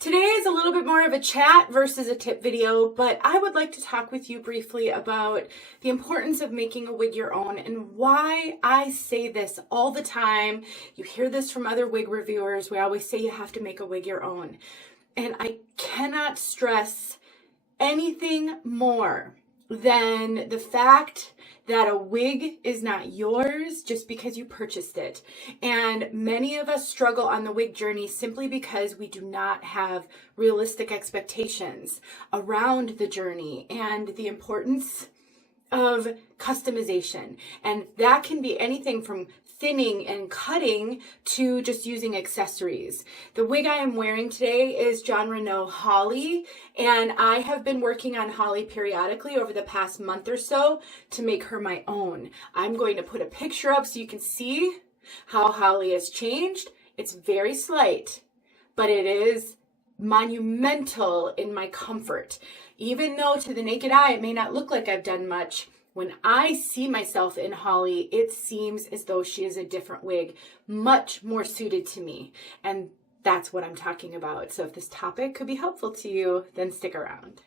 Today is a little bit more of a chat versus a tip video, but I would like to talk with you briefly about the importance of making a wig your own and why I say this all the time. You hear this from other wig reviewers. We always say you have to make a wig your own. And I cannot stress anything more than the fact that a wig is not yours just because you purchased it. And many of us struggle on the wig journey simply because we do not have realistic expectations around the journey and the importance of customization. And that can be anything from thinning and cutting to just using accessories. The wig I am wearing today is Jon Renau Hollie, and I have been working on Hollie periodically over the past month or so to make her my own. I'm going to put a picture up so you can see how Hollie has changed. It's very slight, but it is monumental in my comfort. Even though to the naked eye it may not look like I've done much, when I see myself in Hollie, it seems as though she is a different wig, much more suited to me. And that's what I'm talking about. So if this topic could be helpful to you, then stick around.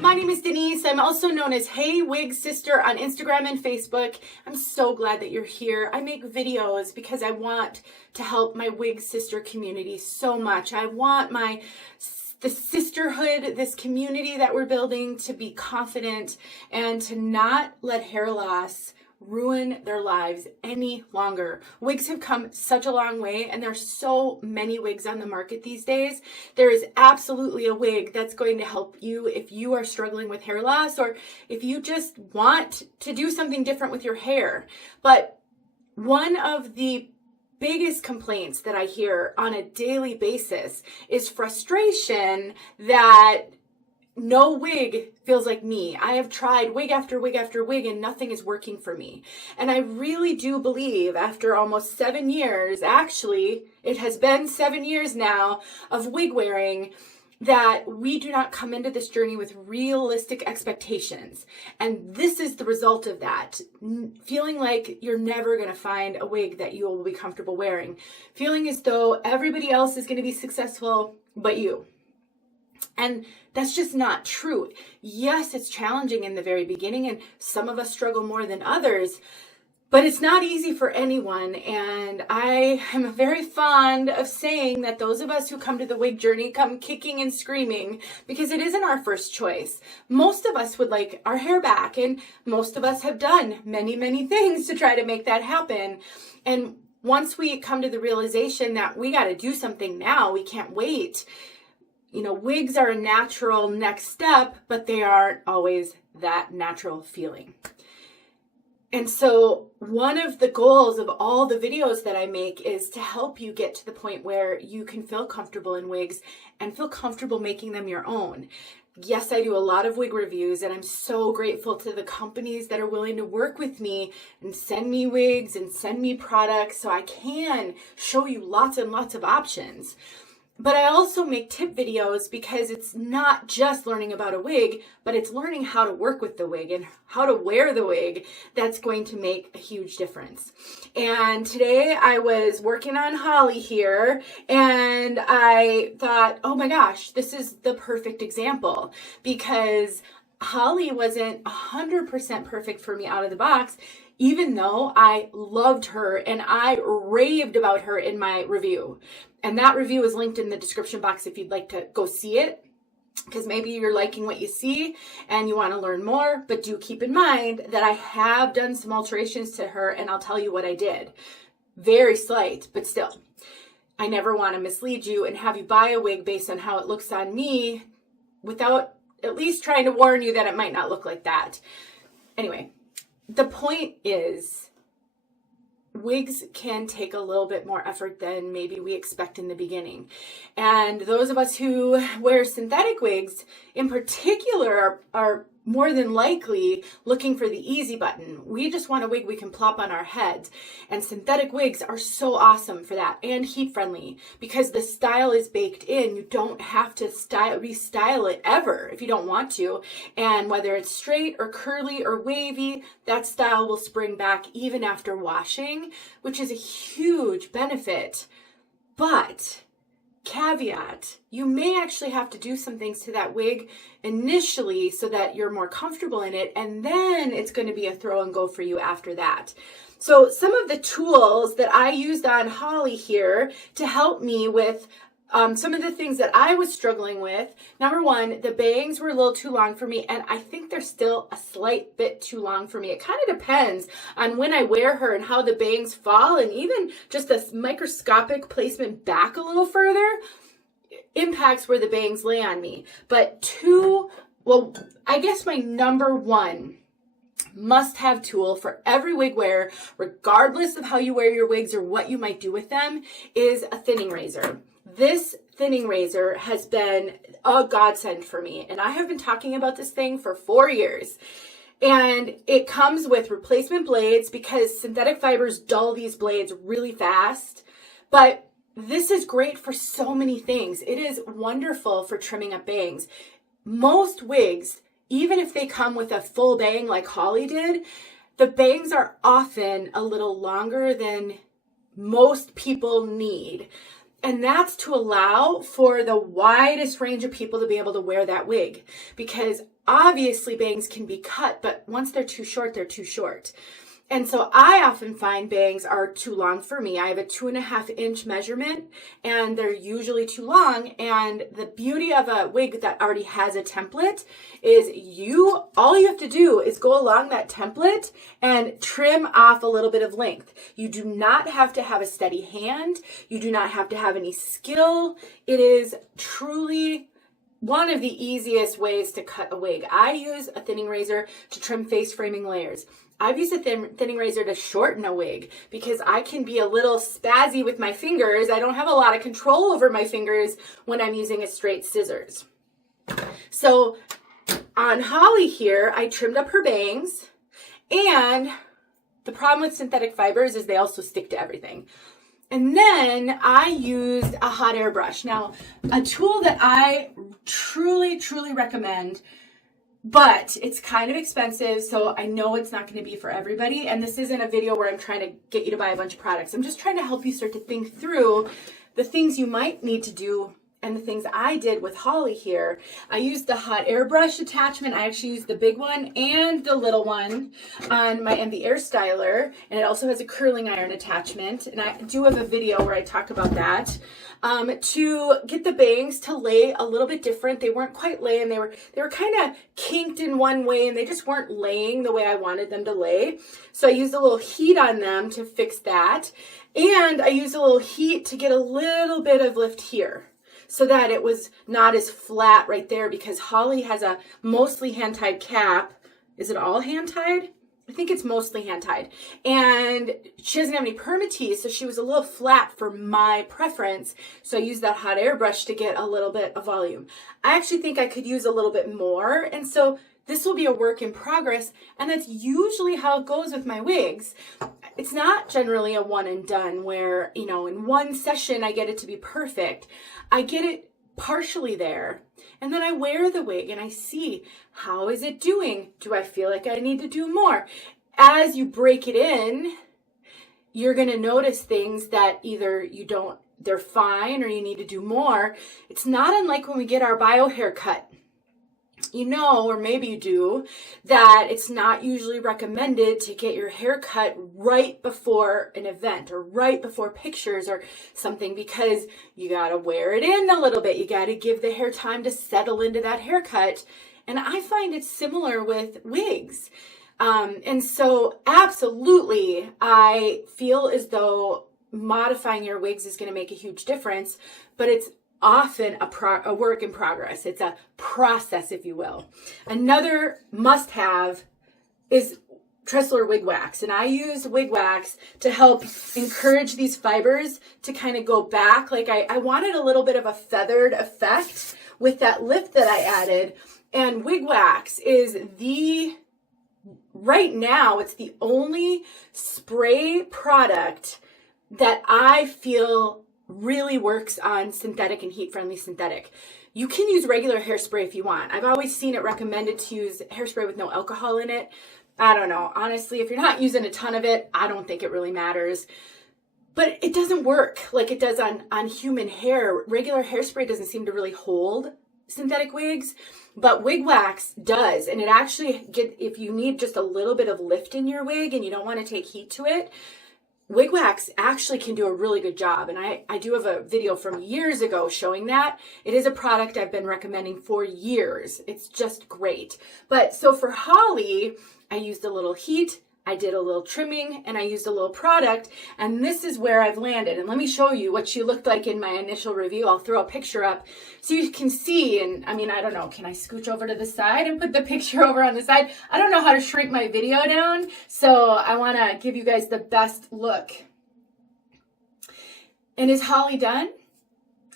My name is Denise. I'm also known as heywigsister on Instagram and Facebook. I'm so glad that you're here. I make videos because I want to help my wig sister community so much. I want the sisterhood, this community that we're building, to be confident and to not let hair loss ruin their lives any longer. Wigs have come such a long way, and there's so many wigs on the market these days. There is absolutely a wig that's going to help you if you are struggling with hair loss or if you just want to do something different with your hair. But one of the biggest complaints that I hear on a daily basis is frustration that no wig feels like me. I have tried wig after wig after wig and nothing is working for me. And I really do believe after almost 7 years, actually, it has been 7 years now of wig wearing, that we do not come into this journey with realistic expectations. And this is the result of that. Feeling like you're never going to find a wig that you will be comfortable wearing. Feeling as though everybody else is going to be successful but you. And that's just not true. Yes, it's challenging in the very beginning, and some of us struggle more than others, but it's not easy for anyone. And I am very fond of saying that those of us who come to the wig journey come kicking and screaming because it isn't our first choice. Most of us would like our hair back, and most of us have done many, many things to try to make that happen. And once we come to the realization that we got to do something now, we can't wait. You know, wigs are a natural next step, but they aren't always that natural feeling. And so one of the goals of all the videos that I make is to help you get to the point where you can feel comfortable in wigs and feel comfortable making them your own. Yes, I do a lot of wig reviews, and I'm so grateful to the companies that are willing to work with me and send me wigs and send me products so I can show you lots and lots of options. But I also make tip videos because it's not just learning about a wig, but it's learning how to work with the wig and how to wear the wig that's going to make a huge difference. And today I was working on Hollie here, and I thought, oh my gosh, this is the perfect example, because Hollie wasn't 100% perfect for me out of the box, even though I loved her and I raved about her in my review. And that review is linked in the description box if you'd like to go see it, because maybe you're liking what you see and you want to learn more. But do keep in mind that I have done some alterations to her, and I'll tell you what I did. Very slight, but still. I never want to mislead you and have you buy a wig based on how it looks on me without at least trying to warn you that it might not look like that. Anyway, the point is, wigs can take a little bit more effort than maybe we expect in the beginning. And those of us who wear synthetic wigs in particular are more than likely looking for the easy button. We just want a wig we can plop on our heads. And synthetic wigs are so awesome for that, and heat friendly, because the style is baked in. You don't have to restyle it ever if you don't want to. And whether it's straight or curly or wavy, that style will spring back even after washing, which is a huge benefit. But caveat, you may actually have to do some things to that wig initially so that you're more comfortable in it, and then it's going to be a throw and go for you after that. So some of the tools that I used on Hollie here to help me with some of the things that I was struggling with. Number one, the bangs were a little too long for me, and I think they're still a slight bit too long for me. It kind of depends on when I wear her and how the bangs fall, and even just a microscopic placement back a little further impacts where the bangs lay on me. But I guess my number one must-have tool for every wig wearer, regardless of how you wear your wigs or what you might do with them, is a thinning razor. This thinning razor has been a godsend for me, and I have been talking about this thing for 4 years. And it comes with replacement blades because synthetic fibers dull these blades really fast. But this is great for so many things. It is wonderful for trimming up bangs. Most wigs, even if they come with a full bang like Hollie did, the bangs are often a little longer than most people need. And that's to allow for the widest range of people to be able to wear that wig. Because obviously bangs can be cut, but once they're too short, they're too short. And so I often find bangs are too long for me. I have a 2.5-inch measurement, and they're usually too long. And the beauty of a wig that already has a template is all you have to do is go along that template and trim off a little bit of length. You do not have to have a steady hand. You do not have to have any skill. It is truly one of the easiest ways to cut a wig. I use a thinning razor to trim face framing layers. I've used a thinning razor to shorten a wig because I can be a little spazzy with my fingers. I don't have a lot of control over my fingers when I'm using a straight scissors. So on Hollie here, I trimmed up her bangs, and the problem with synthetic fibers is they also stick to everything. And then I used a hot air brush. Now, a tool that I truly, truly recommend, but it's kind of expensive, so I know it's not going to be for everybody. And this isn't a video where I'm trying to get you to buy a bunch of products. I'm just trying to help you start to think through the things you might need to do and the things I did with Hollie here. I used the hot air brush attachment. I actually used the big one and the little one on my Envy Airstyler, and it also has a curling iron attachment, and I do have a video where I talk about that. To get the bangs to lay a little bit different. They weren't quite laying. They were kind of kinked in one way, and they just weren't laying the way I wanted them to lay. So I used a little heat on them to fix that, and I used a little heat to get a little bit of lift here, so that it was not as flat right there, because Hollie has a mostly hand-tied cap. Is it all hand-tied? I think it's mostly hand-tied. And she doesn't have any permatease, so she was a little flat for my preference. So I used that hot air brush to get a little bit of volume. I actually think I could use a little bit more, and so this will be a work in progress, and that's usually how it goes with my wigs. It's not generally a one and done where, in one session I get it to be perfect. I get it partially there, and then I wear the wig and I see, how is it doing? Do I feel like I need to do more? As you break it in, you're going to notice things that either they're fine, or you need to do more. It's not unlike when we get our bio haircut. Or maybe you do, that it's not usually recommended to get your hair cut right before an event or right before pictures or something, because you got to wear it in a little bit. You got to give the hair time to settle into that haircut. And I find it's similar with wigs. And so absolutely, I feel as though modifying your wigs is going to make a huge difference, but it's often a work in progress. It's a process, if you will. Another must-have is Tressler wig wax, and I use wig wax to help encourage these fibers to kind of go back. Like I wanted a little bit of a feathered effect with that lift that I added, And wig wax is right now, it's the only spray product that I feel really works on synthetic and heat-friendly synthetic. You can use regular hairspray if you want. I've always seen it recommended to use hairspray with no alcohol in it. I don't know. Honestly, if you're not using a ton of it, I don't think it really matters. But it doesn't work like it does on human hair. Regular hairspray doesn't seem to really hold synthetic wigs, but wig wax does. And it actually, if you need just a little bit of lift in your wig and you don't want to take heat to it, wig wax actually can do a really good job. And I do have a video from years ago showing that. It is a product I've been recommending for years. It's just great. But so for Hollie, I used a little heat, I did a little trimming, and I used a little product, and this is where I've landed. And let me show you what she looked like in my initial review. I'll throw a picture up so you can see. And I mean, I don't know, can I scooch over to the side and put the picture over on the side? I don't know how to shrink my video down, so I want to give you guys the best look. And is Hollie done?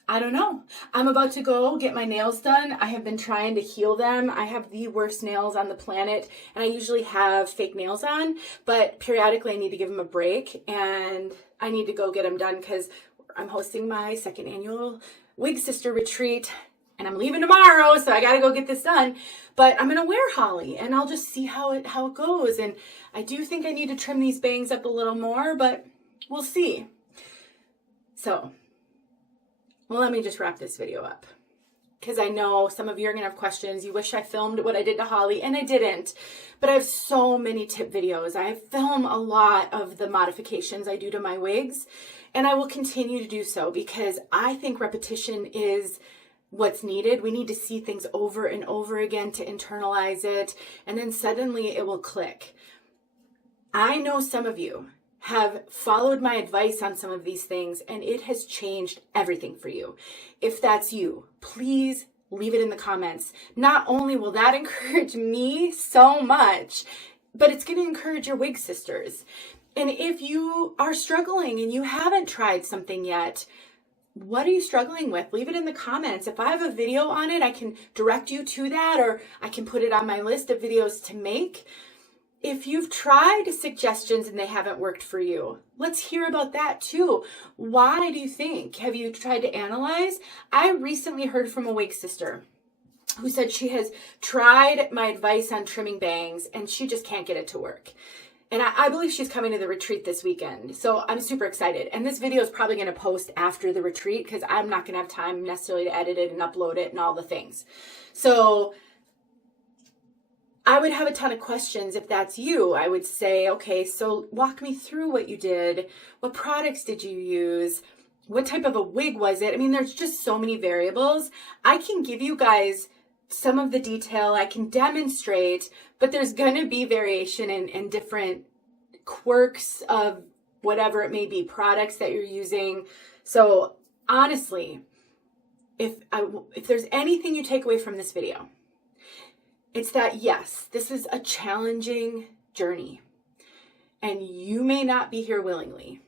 I don't know. I'm about to go get my nails done. I have been trying to heal them. I have the worst nails on the planet, and I usually have fake nails on, but periodically I need to give them a break, and I need to go get them done because I'm hosting my second annual Wig Sister retreat, and I'm leaving tomorrow, so I got to go get this done. But I'm going to wear Hollie, and I'll just see how it goes. And I do think I need to trim these bangs up a little more, but we'll see. So, well, let me just wrap this video up, because I know some of you are going to have questions. You wish I filmed what I did to Hollie, and I didn't. But I have so many tip videos. I film a lot of the modifications I do to my wigs, and I will continue to do so because I think repetition is what's needed. We need to see things over and over again to internalize it, and then suddenly it will click. I know some of you have followed my advice on some of these things, and it has changed everything for you. If that's you, please leave it in the comments. Not only will that encourage me so much, but it's going to encourage your wig sisters. And if you are struggling and you haven't tried something yet, what are you struggling with? Leave it in the comments. If I have a video on it, I can direct you to that, or I can put it on my list of videos to make. If you've tried suggestions and they haven't worked for you, let's hear about that too. Why do you think? Have you tried to analyze? I recently heard from a wig sister who said she has tried my advice on trimming bangs and she just can't get it to work. And I believe she's coming to the retreat this weekend. So I'm super excited. And this video is probably going to post after the retreat because I'm not going to have time necessarily to edit it and upload it and all the things. So I would have a ton of questions if that's you. I would say, okay, so walk me through what you did. What products did you use? What type of a wig was it? I mean, there's just so many variables. I can give you guys some of the detail. I can demonstrate, but there's going to be variation in different quirks of whatever it may be, products that you're using. So honestly, if there's anything you take away from this video, it's that, yes, this is a challenging journey and you may not be here willingly,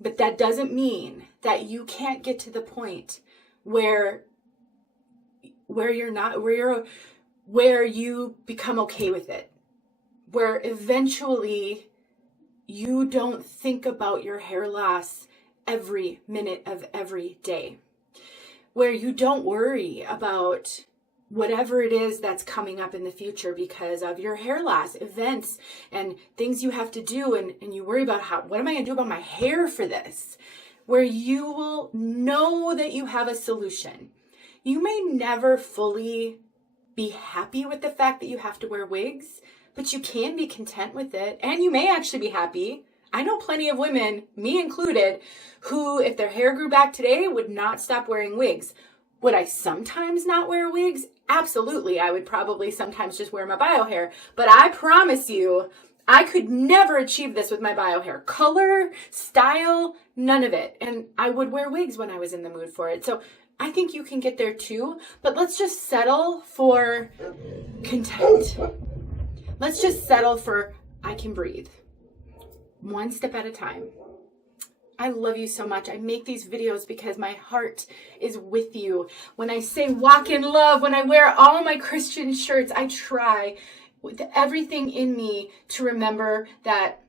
but that doesn't mean that you can't get to the point where you become okay with it, where eventually you don't think about your hair loss every minute of every day, where you don't worry about whatever it is that's coming up in the future because of your hair loss, events and things you have to do, and you worry about what am I going to do about my hair for this, where you will know that you have a solution. You may never fully be happy with the fact that you have to wear wigs, but you can be content with it, and you may actually be happy. I know plenty of women, me included, who, if their hair grew back today, would not stop wearing wigs. Would I sometimes not wear wigs? Absolutely. I would probably sometimes just wear my bio hair. But I promise you, I could never achieve this with my bio hair. Color, style, none of it. And I would wear wigs when I was in the mood for it. So I think you can get there too. But let's just settle for content. Let's just settle for I can breathe. One step at a time. I love you so much. I make these videos because my heart is with you. When I say walk in love, when I wear all my Christian shirts, I try with everything in me to remember that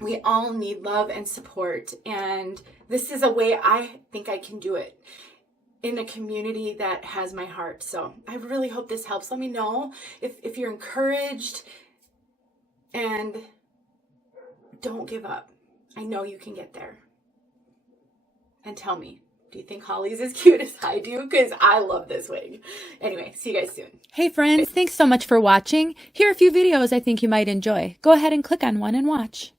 we all need love and support. And this is a way I think I can do it in a community that has my heart. So I really hope this helps. Let me know if you're encouraged, and don't give up. I know you can get there. And tell me, do you think Hollie's as cute as I do? Because I love this wig. Anyway, see you guys soon. Hey friends, thanks so much for watching. Here are a few videos I think you might enjoy. Go ahead and click on one and watch.